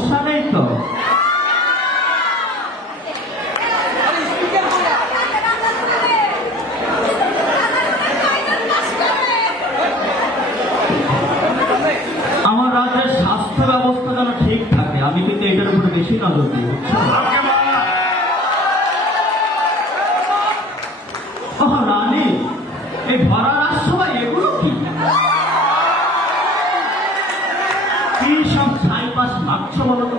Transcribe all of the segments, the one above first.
সমস্যা নেই তো? আমার রাজ্যের স্বাস্থ্য ব্যবস্থা যেন ঠিক থাকে, আমি কিন্তু এটার উপরে বেশি নজর দিই। ও রানী, এই ভরা রাজসভায় এগুলো কি? কি সব ছাইপাশ মাগছ বলো তো?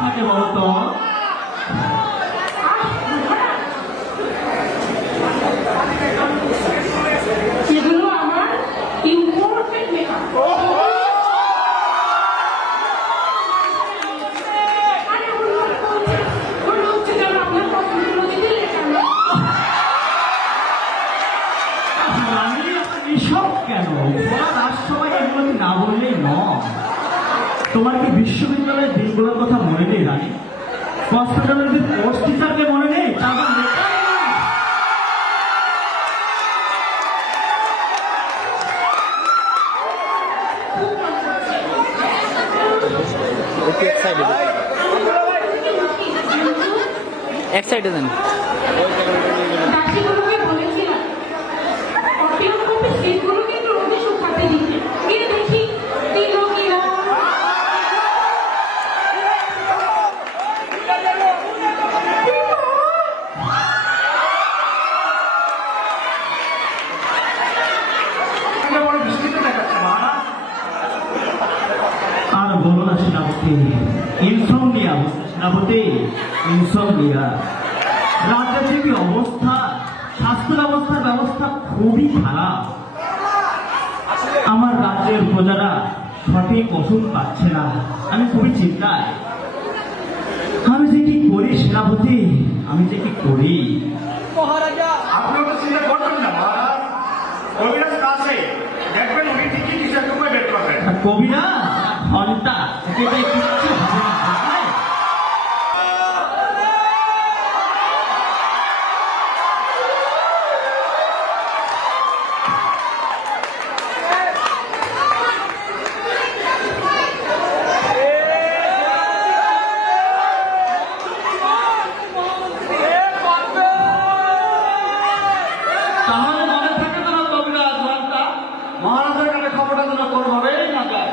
থাকে বলো তো? এগুলো আমার ইম্পোর্টেড মেকআপ। না বললেই নয়। তোমার কি বিশ্ববিদ্যালয়ের দিনগুলোর কথা মনে নেই রানী? হসপিটালের যে কোর্স টিচারকে মনে নেই? এক সাইডে দেন। আর বলো না সেনাপতি, ইনসমনিয়া সেনাপতি, ইনসমনিয়া। রাজ্যের যে অবস্থা, স্বাস্থ্য ব্যবস্থা খুবই খারাপ। আমার রাজ্যের প্রজারা সঠিক ওষুধ পাচ্ছে না, আমি খুবই চিন্তায়। আমি যে কি করি সেনাপতি, আমি যে কি করি? আপনি তো চিন্তা করবেন না মহারাজ, কবিরাজ কাছে দেখবেন উনি ঠিকই কিছু করে বের করবেন। কবিরা ঘন্টা কিচ্ছু হবে না। মহারাজের কাছে খবরটা যেন কোনোভাবেই না যায়।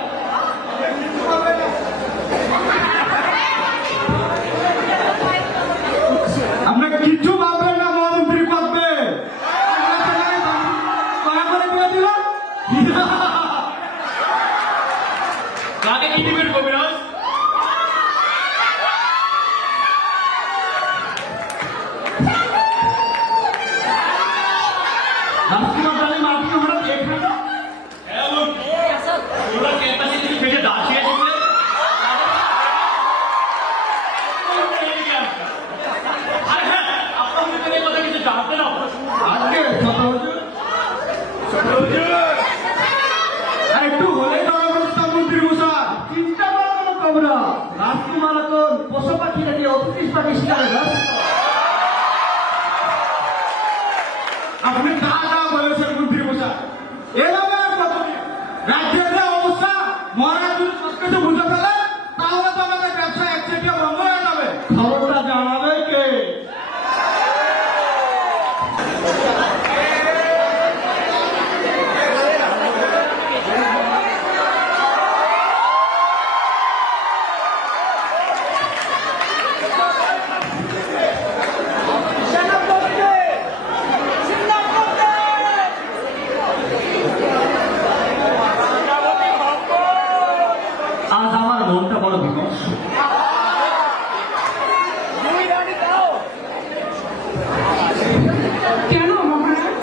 আমরা কিছু ভাববেন না, মহামন্ত্রী করবে কাকে কি দিবেন কবিরাজ? একটু হলে মন্ত্রী মশাই চিন্তা করো তোমরা। রাজকুমার এখন পশু পাখিরা দিয়ে অতিথি পাখি শিকারে আপনি যা যা বলেছেন মন্ত্রী মশাই, এভাবে রাজ্যের যে অবস্থা, মহারাজ যদি সবকিছু বুঝে ফেলে তাহলে তো আমাদের ব্যবসা একচেটিয়া বন্ধ হয়ে যাবে। খবরটা জানাবে কে? আজ আমার মনটা বড় বিমর্ষ। কেন মহারাজ?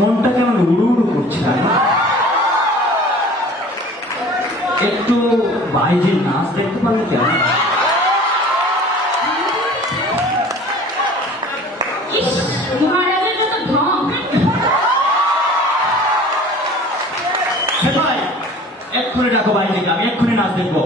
মনটা কেমন উড়ু উড়ু করছে না? একটু বাইরের নাচ দেখতে পারলে কেমন? মহারাজের যত ঢং। ভাই এক্ষুনি ডাকো বাইরে, আমি এক্ষুনি নাচ দেখবো।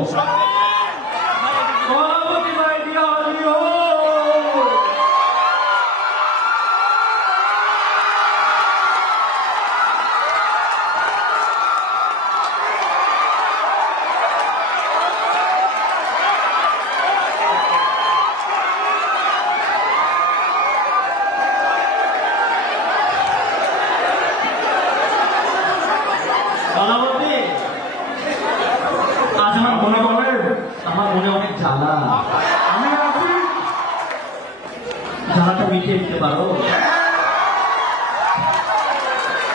মিটিয়ে দিতে পারো?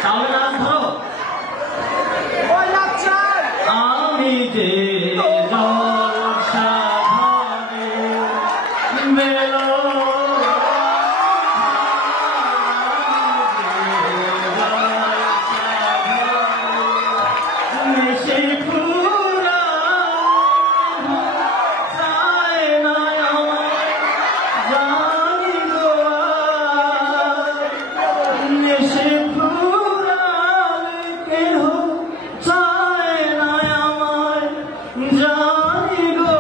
তাহলে নাচ ধরো। আমি যে জলসাঘরে মেলো সেই ফুরা চায় না আমায় জানি গো সে ফুরাল কেহ চায় না আমায় জানি গো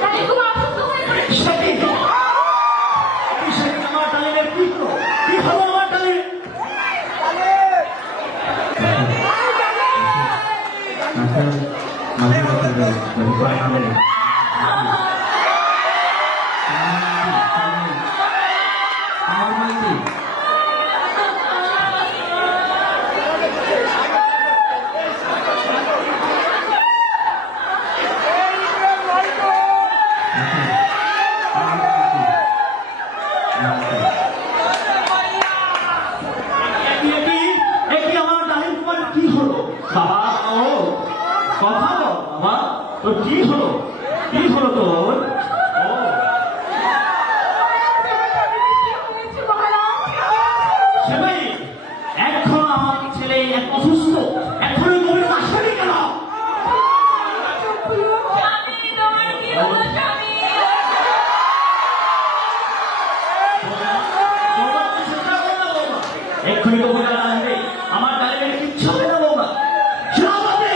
তাহলে খুব অসুস্থ হয়ে পড়েছে। আমার ডালিমের কি হলো? কি হলো আমার ডালিম? একই আমার ডালিম তোমার কি হলো? বাবা ও কথা বল বাবা, তোর কি হলো? কি হলো তোর? ও কি হয়েছে মহারাজ? সেবাই, এখন আমার ছেলে এক অসুস্থ, এখনো গভীর আসেনি কেন? স্বামী, তোমার কি হলো স্বামী? বৌমা, তুই চিন্তা কর না বৌমা, এক্ষুনি তো বোঝা আসবে। আমার ডালিমের কিচ্ছু হবে না বৌমা। সেনাপতি,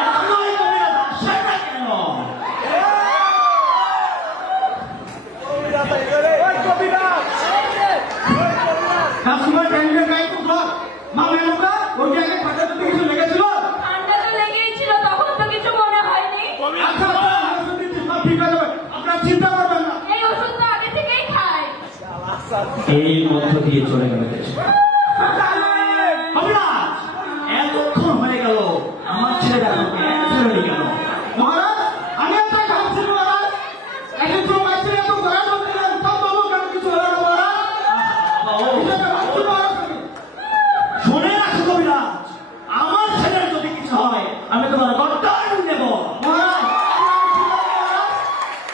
এখনো এই গভীর আসে না কেন? কাস্টমার ক্যান্ডিডেট গাই তো ধর মামলা লোকা ওই জায়গায় ফাটা তো কিছু লেগেছিল। ঠান্ডা তো লেগেই ছিল, তখন তো কিছু মনে হয়নি। আচ্ছা ঠিক আছে, আপনার চিন্তা করবেন না। এই ওষুধ তো আগে থেকেই খাই। এই মধ্য দিয়ে চলে গেল অবিনাশ, এতক্ষণ হয়ে গেল আমার ছেলেটা কেন? মহারাজ, আমি আপনার ভাবছি মহারাজ, এখন তো মাঝে এত গড়া করছিলেন, সব বাবু কেন কিছু হলো না মহারাজ? শুনে রাখো অবিনাশ, আমার ছেলের যদি কিছু হয় আমি তোমার গর্দান নেব। মহারাজ,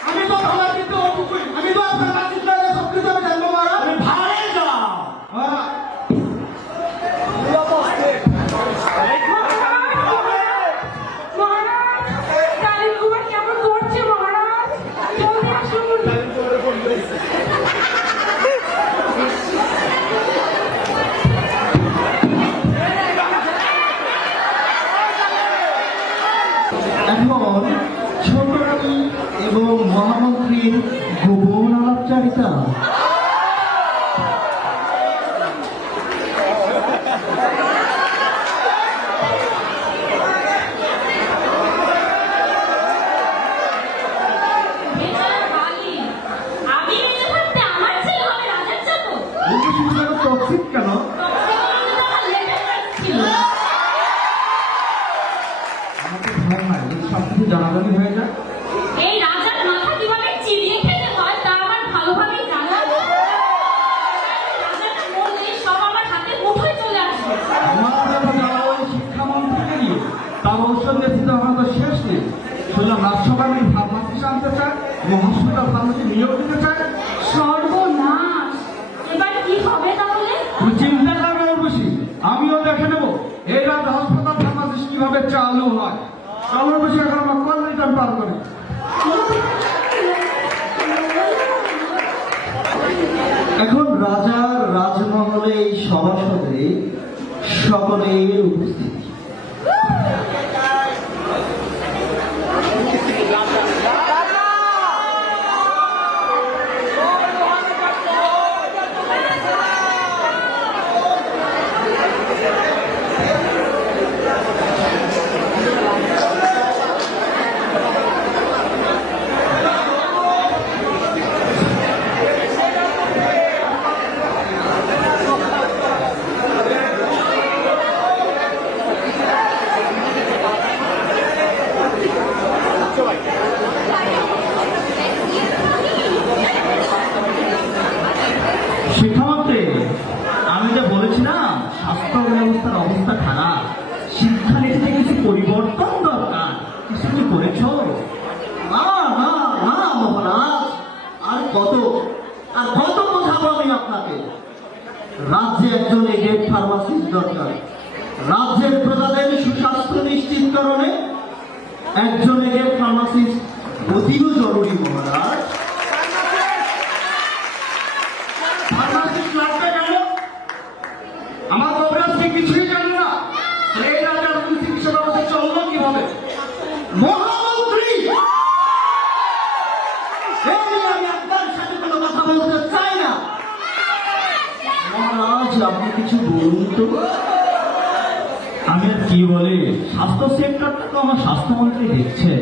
আমি তো ভালো কিন্তু অটুকুই, আমি তো আপনার কাছে সব কিছু আমি জানবো মহারাজ। আমি ভাড়ে যাও মহারাজ। মহারাজ, ডালিম কুমার কেমন করছে মহারাজ? জলদি আসুন। এখন ছোট রানী এবং মহামন্ত্রীর গোপন আলাপচারিতা। বেচারা বালি, আমি বেঁচে থাকতে আমার ছেলে হবে রাজার চাকর? টক্সিক কেন? তখন তো আমার লেভেল ছিল। আমাকে ভয় নাই, যদি সব কিছু জানাজানি হয়ে যায়। এই রাজার মাথা কিভাবে চিবিয়ে খেতে হয় তা আমার ভালোভাবেই জানা। রাজাটা মরলে সব আমার হাতে মুঠোয় চলে আসবে। আমার কথা জানা ওই শিক্ষামন্ত্রীকে নিয়ে, তার ঔষধ নেতৃত্ব আমার তো শেষ নেই। শুনলাম রাজসভায় উনি ফার্মাসিস্ট আনতে চায় এবং হসপিটাল ফার্মাসি নিয়োগ দিতে চায়। সর্বনাশ! এবার কি হবে তাহলে? তুমি চিন্তা করবে উর্বশী, আমিও দেখে নেবো এই রাজ্য হাসপাতাল ফার্মাসিস্ট কিভাবে চালু হয়। কারণ উর্বশী এখন আমার কল রিটার্ন পার করে। এখন রাজার রাজমহলে এই সভাসদে সকলের উপস্থিতি। রাজ্যে একজন এগ্রেড ফার্মাসিস্ট দরকার। রাজ্যের প্রজাদের সুস্বাস্থ্য নিশ্চিতকরণে একজন এগ্রেড ফার্মাসিস্ট অতীব জরুরি মহারাজ। ফার্মাসিস্ট লাগবে কেন? আমার কবিরাজ কিছুই জানে না। এই রাজার চিকিৎসা ব্যবস্থা চললো কিভাবে? মহামন্ত্রী, এই নিয়ে আমি আপনার সাথে কোনো কথা বলতে চাই না। মহারাজ, আপনি কিছু বলুন তো। আমি আর কি বলি, স্বাস্থ্য সেক্টরটা তো আমার স্বাস্থ্যমন্ত্রী দেখছে।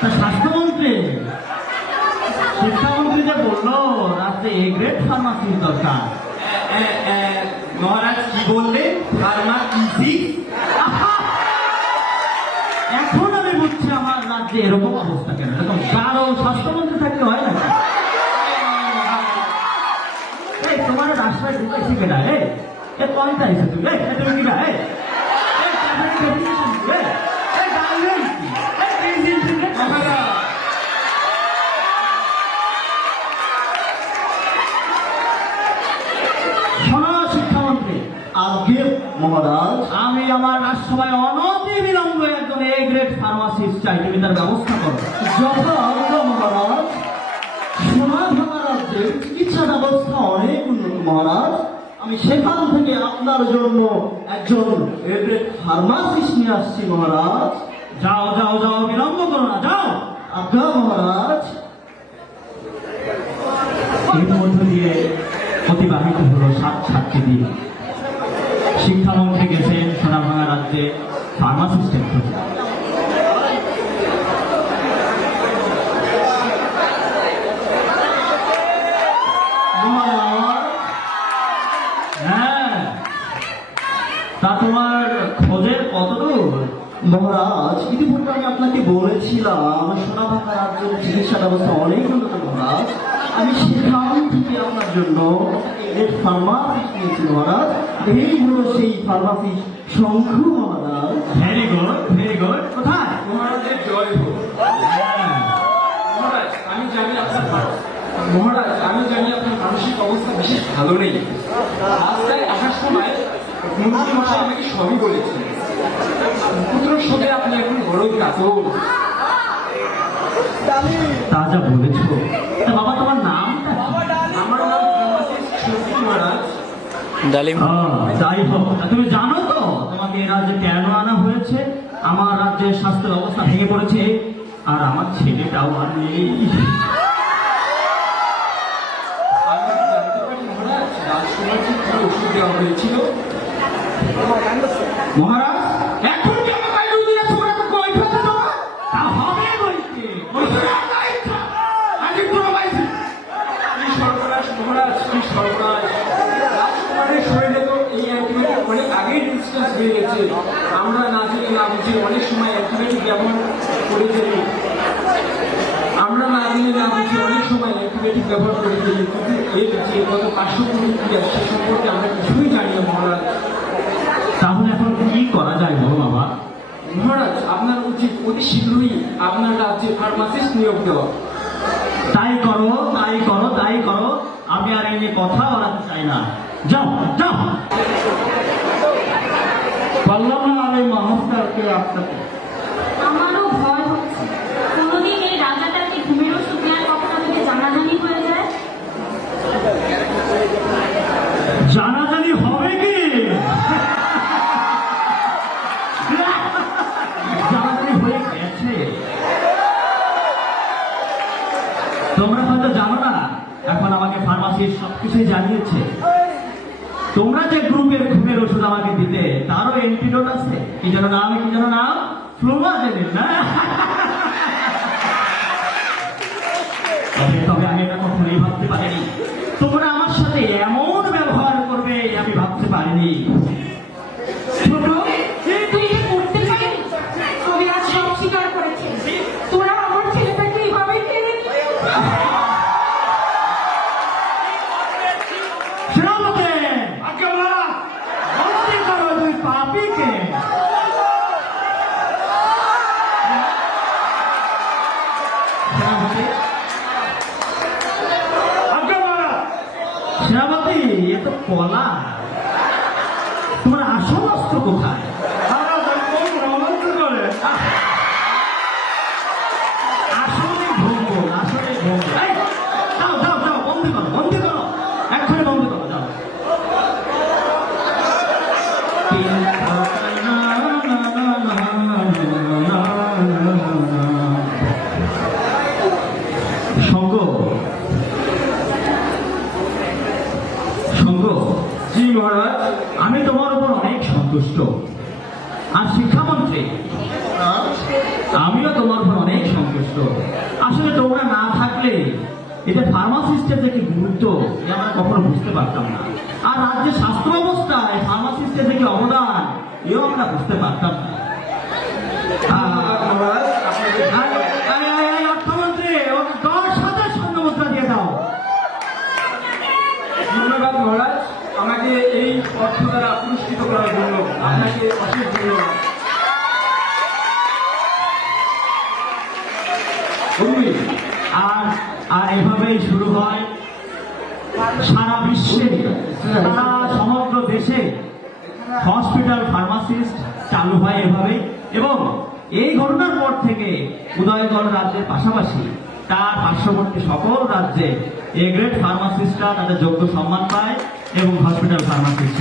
তা স্বাস্থ্যমন্ত্রী, শিক্ষামন্ত্রী যে বললো রাজ্যে এ গ্রেড ফার্মাসির দরকার। মহারাজ কি বললেন? ফার্মাসিস্ট? এখন আমি বুঝছি আমার রাজ্যে এরকম অবস্থা কেন। এরকম কারো স্বাস্থ্যমন্ত্রী থাকতে হয় না। এই তোমার রাস্তায় ঢুকেছি কেনা? এ কয়টা এসে তুই? তুমি কিনা? শোনো শিক্ষামন্ত্রী, আগে মহারাজ, আমি আমার রাজসভায় অনতি বিলম্বে একজন এ গ্রেড ফার্মাসিস্ট চাই। তুমি তার ব্যবস্থা করো। যথা আজ্ঞা মহারাজ। সোনাভাঙা রাজ্যের চিকিৎসা ব্যবস্থা অনেক উন্নত মহারাজ। আমি সেখান থেকে আপনার জন্য একজন এগ্রেড ফার্মাসিস্ট নিয়ে আসছি মহারাজ। যাও যাও যাও, বিলম্ব করো না, যাও। আজ্ঞা মহারাজ। এর মধ্য দিয়ে অতিবাহিত হলো 7 দিন। শিক্ষামন্ত্রী গেছেন সোনাভাঙা রাজ্যে ফার্মাসিস্টের খোঁজে। মহারাজ, হ্যাঁ, তা তোমার খোঁজের কতদূর? মহারাজ, ইতিপূর্বে আমি আপনাকে বলেছিলাম সোনাভাঙা রাজ্যের চিকিৎসা ব্যবস্থা অনেক উন্নত মহারাজ। আমি সেখান থেকে আপনার জন্য এগ্রেড ফার্মাসিস্ট নিয়েছি মহারাজ। এই হলো সেই pharmacist Shanku Maharaj. Very good, very good. কোথায়? মহারাজের জয় হোক। হ্যাঁ, মহারাজ, আমি জানি আপনার মানসিক অবস্থা বিশেষ ভালো নেই। রাস্তায় আসার সময় মন্ত্রী মশাই আমাকে সবই বলেছেন। পুত্র শোকে আপনি এখন বড়ই কাতর। তা যা বলেছো। তা বাবা, তোমার নামটা কি? আমার নাম ফার্মাসিস্ট শঙ্কু মহারাজ। যাই হোক, তা তুমি জানো তো তোমাকে এই রাজ্যে কেন আনা হয়েছে? আমার রাজ্যের স্বাস্থ্য ব্যবস্থা ভেঙে পড়েছে, আর আমার ছেলেটাও আর নেই। আমি জানতে পারি মহারাজ, রাজকুমারকে কি ওষুধ দেওয়া হয়েছিল? মহারাজ, এখন কি আমাকে দুদিনে তোমরা তো কই ফেলতে দেবো? তা হবে বলতে। আগে তো পাইছি। কি সর্বনাশ মহারাজ, কি সর্বনাশ! রাজকুমারের শরীরে তো এই অ্যান্টিবায়োটিক অনেক আগেই রেজিস্ট্যান্স হয়ে গেছে। আমরা না জেনে না বুঝে অনেক সময় অ্যান্টিবায়োটিক ব্যবহার করে ফেলি। আমরা না জেনে না বুঝে অনেক সময় অ্যান্টিবায়োটিক ব্যবহার করে ফেলি। কিন্তু এর যে কত পার্শ্ব প্রতিক্রিয়া সে সম্পর্কে আমরা কিছুই জানি না মহারাজ। তাহলে এখন কি করা যায় বলো বাবা? মহারাজ, আপনার উচিত অতি শীঘ্রই আপনার রাজ্যে ফার্মাসিস্ট নিয়োগ দেওয়া। তাই করো, তাই করো, তাই করো। আমি আর এই নিয়ে কথা বলাতে চাই না। যাও যাও। পারলাম না আমি মহাস্কারকে আপনাকে। আমারও ভয় হচ্ছে কোনোদিন এই রাজাটাকে ঘুমের ওষুধ দেওয়ার কথাটা যদি জানাজানি হয়ে যায়। জানাজানি হবে কি? জানাজানি হয়ে গেছে। তোমরা হয়তো জানো না, এখন আমাকে ফার্মাসির সবকিছুই জানিয়েছে। তোমরা যে গ্রুপের ঘুমের ওষুধ আমাকে দিতে, তারও অ্যান্টিডোট আছে। কি যেন নাম, কি যেন নাম? ফ্লুমাজেনিন না? তবে আমি এটা কখনোই ভাবতে পারিনি তোমরা আমার সাথে এমন ব্যবহার করবে, আমি ভাবতে পারিনি। ছোট, তুই এটা করতে পারিস? আমি আজ সব স্বীকার করেছি। তোরা আমার ছেলেটাকে এইভাবে টেনে নিয়ে সেনাপতি, বন্দি করো দুই পাপীকে। সেনাপতি, কলা? তোমার আসল অস্ত্র কোথায়? মহারাজ আমি কোন রোমাঞ্চ করে আসলে ভঙ্গল, আসলে ভঙ্গল। এই, যাও যাও যাও, বন্দি করো, বন্দি করো, এক্ষুনি বন্দি করো, যাও। সঙ্গ সঙ্গ, জি মহারাজ। আমি তোমার উপর অনেক সন্তুষ্ট। আর শিক্ষামন্ত্রী, আমিও তোমার উপর অনেক সন্তুষ্ট। আসলে তোমরা না থাকলে এটা ফার্মাসিস্টের যে কি গুরুত্ব এ আমরা কখনো বুঝতে পারতাম না। আর রাজ্যের স্বাস্থ্য ব্যবস্থায় ফার্মাসিস্টের যে কি অবদান এও আমরা বুঝতে পারতাম না। মহারাজ আপনাকে অর্থমন্ত্রী, ওকে 10,000 স্বর্ণ মুদ্রা দিয়ে দাও। ধন্যবাদ মহারাজ, আমাকে এই অর্থ দ্বারা পুরস্কৃত করার জন্য আপনাকে অশেষ ধন্যবাদ। আর আর এভাবেই শুরু হয় সারা বিশ্বে, সারা সমগ্র দেশে হসপিটাল ফার্মাসিস্ট চালু হয় এভাবে। এবং এই ঘটনার পর থেকে উদয়গড় রাজ্যের পাশাপাশি তার পার্শ্ববর্তী সকল রাজ্যে এ গ্রেড ফার্মাসিস্টরা তাদের যোগ্য সম্মান পায় এবং হসপিটাল ফার্মাসিস্ট